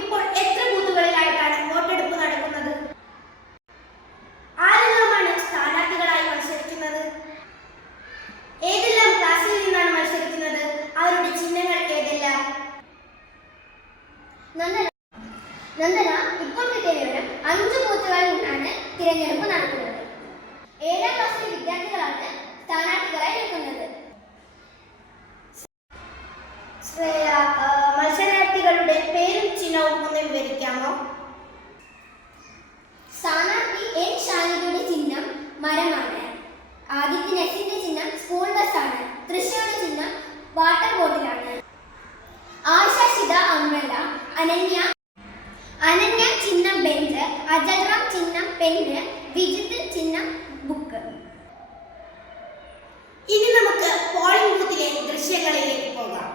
ഇപ്പോൾ എത്ര ബൂത്തുകളിലായിട്ടാണ് വോട്ടെടുപ്പ് നടക്കുന്നത്? ആരെല്ലാമാണ് സ്ഥാനാർത്ഥികളായി മത്സരിക്കുന്നത്? ഏതെല്ലാം ക്ലാസ്സിൽ നിന്നാണ് മത്സരിക്കുന്നത്? അവരുടെ ചിഹ്നങ്ങൾ ഏതെല്ലാം? നന്ദന, ഇപ്പോൾ കിട്ടിയ വിവരം 5 ബൂത്തുകളിൽ നിന്നാണ് തിരഞ്ഞെടുപ്പ് നടക്കുന്നത്. 7ാം ക്ലാസ്സിലെ വിദ്യാർത്ഥികളാണ് സ്ഥാനാർത്ഥികളായി നിൽക്കുന്നത്. മത്സരാർത്ഥികളുടെ പേരും ചിഹ്നവും ഒന്ന് വിവരിക്കാമോ? സ്ഥാനാർത്ഥി എൻ ഷാനിയുടെ ചിഹ്നം മരമാണ്. ആദിത്യ നസിന്റെ ചിഹ്നം സ്കൂൾ ബസ്സാണ്. തൃശ്ശയുടെ ചിഹ്നം വാട്ടർ ബോട്ടിലാണ്. ആശാഷിത അമൃത, അനന്യ ചിഹ്നം ബെഞ്ച്, അജൽറാം ചിഹ്നം പെണ്ണ്, വിജിത്ത് ചിഹ്നം ബുക്ക്. ഇനി നമുക്ക് പോളിംഗ് ബൂത്തിലെ ദൃശ്യങ്ങളിലേക്ക് പോകാം.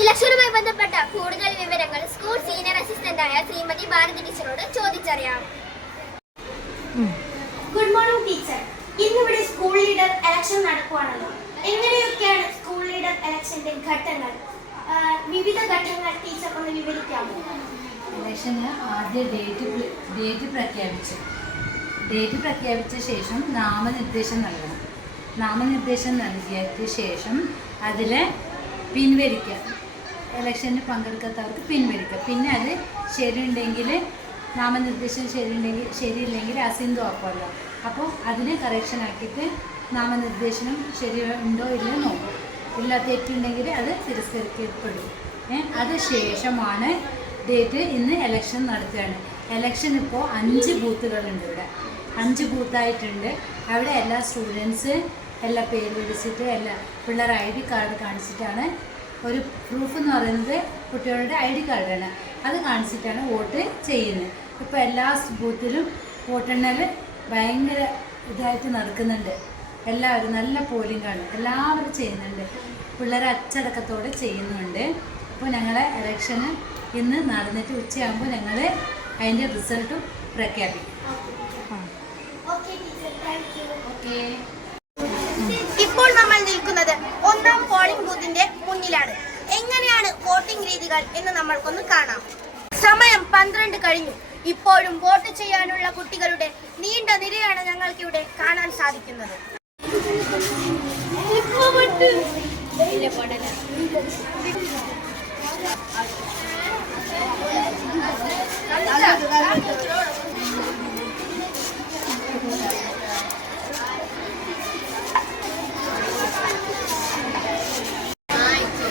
ഇലക്ഷനുമായി ബന്ധപ്പെട്ട കൂടുതൽ വിവരങ്ങൾ സ്കൂൾ സീനിയർ അസിസ്റ്റന്റായ ശ്രീമതി ഭാരതി ടീച്ചറോട് ചോദിച്ചറിയാം. Good morning teacher. ഇന്നിവിടെ സ്കൂൾ ലീഡർ ഇലക്ഷൻ നടക്കുകയാണല്ലോ. എങ്ങനെയൊക്കെയാണ് സ്കൂൾ ലീഡർ ഇലക്ഷന്റെ ഘട്ടങ്ങൾ, വിവിധ ഘട്ടങ്ങൾ ടീച്ചർ ഒന്ന് വിവരിക്കാമോ? ഇലക്ഷന് ആദ്യം ഡേറ്റ് പ്രഖ്യാപിച്ച ശേഷം നാമനിർദ്ദേശം നൽകണം. നാമനിർദ്ദേശം നൽകിയതിന് ശേഷം അതിൽ പിൻവലിക്കുക. ഇലക്ഷന് പങ്കെടുക്കാത്തവർക്ക് പിൻവലിക്കുക. പിന്നെ അത് ശരിയുണ്ടെങ്കിൽ നാമനിർദ്ദേശം ശരിയില്ലെങ്കിൽ അസിന്ധു ആക്കുമല്ലോ. അപ്പോൾ അതിനെ കറക്ഷൻ ആക്കിയിട്ട് നാമനിർദ്ദേശനം ശരിയുണ്ടോ ഇല്ലയോ നോക്കും. ഇല്ല തെറ്റുണ്ടെങ്കിൽ അത് തിരസ്കരിക്കപ്പെടും. അത് ശേഷമാണ് ഡേറ്റ്. ഇന്ന് ഇലക്ഷൻ നടത്തുകയാണ്. ഇലക്ഷൻ ഇപ്പോൾ 5 ബൂത്തുകളുണ്ട്. ഇവിടെ 5 ബൂത്തായിട്ടുണ്ട്. അവിടെ എല്ലാ സ്റ്റുഡൻസ് എല്ലാ പേര് വിളിച്ചിട്ട് എല്ലാ പിള്ളേർ ID കാർഡ് കാണിച്ചിട്ടാണ്. ഒരു പ്രൂഫ് എന്ന് പറയുന്നത് കുട്ടികളുടെ ID കാർഡാണ്. അത് കാണിച്ചിട്ടാണ് വോട്ട് ചെയ്യുന്നത്. ഇപ്പോൾ എല്ലാ ബൂത്തിലും വോട്ടെണ്ണൽ ഭയങ്കര ഇതായിട്ട് നടക്കുന്നുണ്ട്. എല്ലാവരും നല്ല പോളിംഗാണ്. എല്ലാവരും ചെയ്യുന്നുണ്ട്. പിള്ളേർ അച്ചടക്കത്തോടെ ചെയ്യുന്നുണ്ട്. അപ്പോൾ ഞങ്ങളെ ഇലക്ഷന് ഇന്ന് നടന്നിട്ട് ഉച്ചയാകുമ്പോൾ ഞങ്ങൾ അതിൻ്റെ റിസൾട്ടും പ്രഖ്യാപിക്കും. ഓക്കെ. ഇപ്പോൾ നമ്മൾ നിൽക്കുന്നത് 1ാം പോളിംഗ് ബൂത്തിന്റെ മുന്നിലാണ്. എങ്ങനെയാണ് വോട്ടിംഗ് രീതികൾ എന്ന് നമ്മൾക്കൊന്ന് കാണാം. സമയം 12 കഴിഞ്ഞു. ഇപ്പോഴും വോട്ട് ചെയ്യാനുള്ള കുട്ടികളുടെ നീണ്ട നിരയാണ് ഞങ്ങൾക്കിവിടെ കാണാൻ സാധിക്കുന്നത്.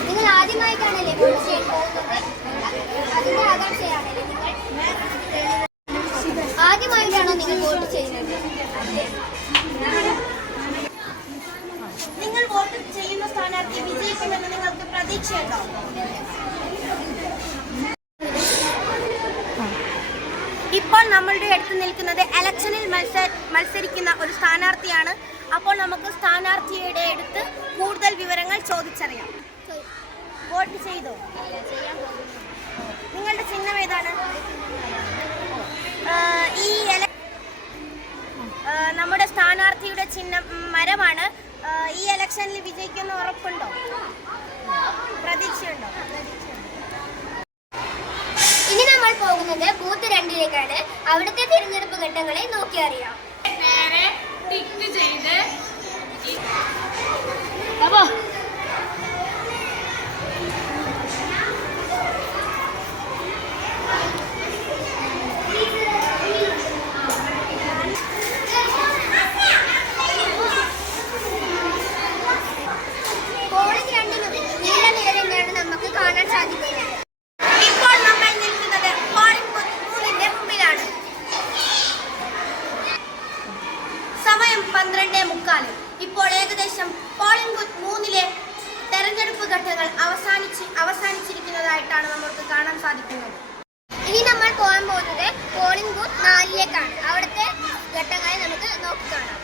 നിങ്ങൾ ആദ്യമായിട്ടാണല്ലേ വോട്ട് ചെയ്യാൻ പോകുന്നത്? അതിന്റെ ആകാംക്ഷയാണല്ലേ നിങ്ങൾ? ആദ്യമായിട്ടാണോ നിങ്ങൾ വോട്ട് ചെയ്യുന്നത്? നിങ്ങൾ വോട്ട് ചെയ്യുന്ന സ്ഥാനാർത്ഥി വിജയിക്കുമെന്ന് നിങ്ങൾക്ക് പ്രതീക്ഷയുണ്ടോ? ഇപ്പോൾ നമ്മളുടെ അടുത്ത് നിൽക്കുന്നത് ഇലക്ഷനിൽ മത്സരിക്കുന്ന ഒരു സ്ഥാനാർത്ഥിയാണ്. അപ്പോൾ നമുക്ക് സ്ഥാനാർത്ഥിയുടെ അടുത്ത് കൂടുതൽ വിവരങ്ങൾ ചോദിച്ചറിയാം. വോട്ട് ചെയ്തോ? നിങ്ങളുടെ ചിഹ്നം ഏതാണ്? നമ്മുടെ സ്ഥാനാർത്ഥിയുടെ ചിഹ്നം മരമാണ്. ഈ ഇലക്ഷനിൽ വിജയിക്കുന്ന ഉറപ്പുണ്ടോ? പ്രതീക്ഷയുണ്ടോ? ഇനി നമ്മൾ പോകുന്നത് ബൂത്ത് 2ലേക്കാണ്. അവിടുത്തെ തിരഞ്ഞെടുപ്പ് ഘട്ടങ്ങളെ നോക്കി അറിയാം. നേരെ ടിക്ക് ചെയ്ത് പോളിംഗ് 2നും നീല നിര തന്നെയാണ് നമുക്ക് കാണാൻ സാധിക്കുന്നത്. ഇപ്പോൾ നമ്മൾ നിൽക്കുന്നത് പോളിംഗ് ബൂത്ത് 3ന്റെ മുമ്പിലാണ്. സമയം 12:45. ഇപ്പോൾ ഏകദേശം പോളിംഗ് ബൂത്ത് 3ലെ തെരഞ്ഞെടുപ്പ് ഘട്ടങ്ങൾ അവസാനിച്ചിരിക്കുന്നതായിട്ടാണ് നമുക്ക് കാണാൻ സാധിക്കുന്നത്. ഇനി നമ്മൾ പോകാൻ പോകുന്നത് പോളിംഗ് ബൂത്ത് 4ലേക്കാണ്. അവിടുത്തെ ഘട്ടങ്ങളെ നമുക്ക് നോക്കി കാണാം.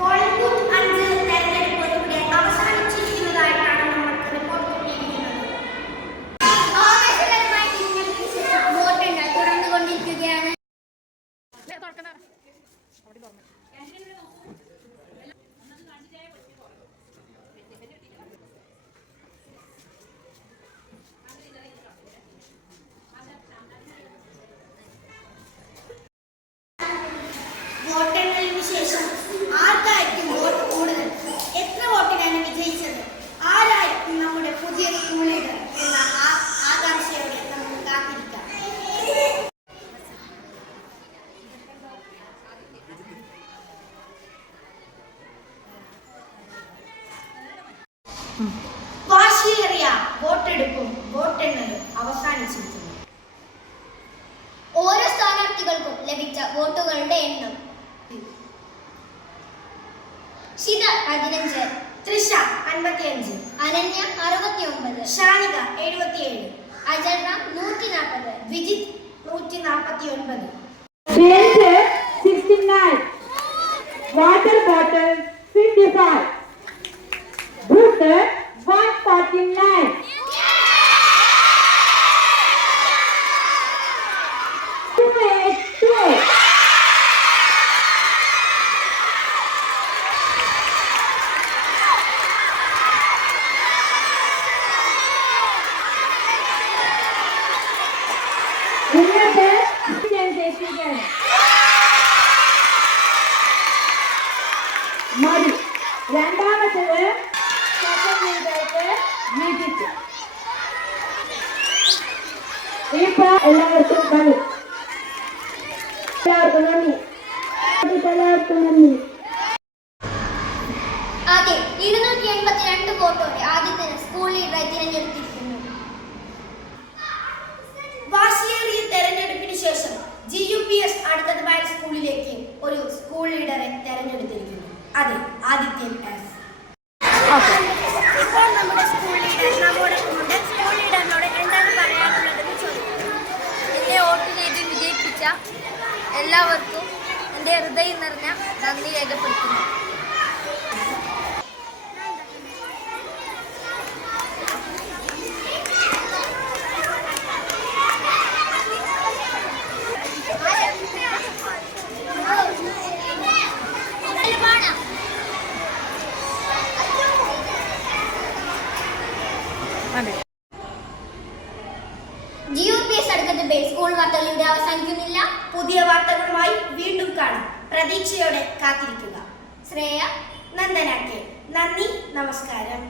പോളിംഗ് ബൂത്ത് വാശിയേറിയ വോട്ടെടുപ്പും വോട്ടെണ്ണലും അവസാനിച്ചിരിക്കുന്നു. ഓരോ സ്ഥാനാർത്ഥികൾക്കും ലഭിച്ച വോട്ടുകളുടെ എണ്ണം: Shitha 15, Trisha 55, Ananya 69, ഷാനിക 77, അജൽറാം 140, Vijith 149. Danger 69, water bottle 55, Booster 149. മതി. രണ്ടാമത്തേത് വിജിത്ത്. ഇപ്പൊ എല്ലാവർക്കും കളി. എല്ലാവർക്കും നന്ദി. ആദ്യം 282 വോട്ടോടെ ആദ്യത്തിന് സ്കൂൾ ലീഡറായി തിരഞ്ഞെടുത്തിരിക്കുന്നു. വാശിയേറിയ തെരഞ്ഞെടുപ്പിന് ശേഷം GUPS അടുത്തതുമായ സ്കൂളിലേക്ക് ഒരു സ്കൂൾ ലീഡറെ തെരഞ്ഞെടുത്തിരിക്കുന്നു. അതെ, ആദിത്യൻ S. ഇപ്പോൾ നമ്മുടെ സ്കൂൾ ലീഡർ നമ്മോടൊപ്പമുണ്ട്. സ്കൂൾ ലീഡറിനോട് എന്താണ് പറയാനുള്ളതെന്ന് ചോദിക്കുന്നു. എന്നെ വോട്ട് ചെയ്ത് വിജയിപ്പിച്ച എല്ലാവർക്കും എൻ്റെ ഹൃദയം നിറഞ്ഞ നന്ദി രേഖപ്പെടുത്തുന്നു. GUPS അടുക്കത്തെ സ്കൂൾ വാർത്തകൾ ഇവിടെ അവസാനിക്കുന്നില്ല. പുതിയ വാർത്തകളുമായി വീണ്ടും കാണാം. പ്രതീക്ഷയോടെ കാത്തിരിക്കുക. ശ്രേയ, നന്ദന കെ. നന്ദി, നമസ്കാരം.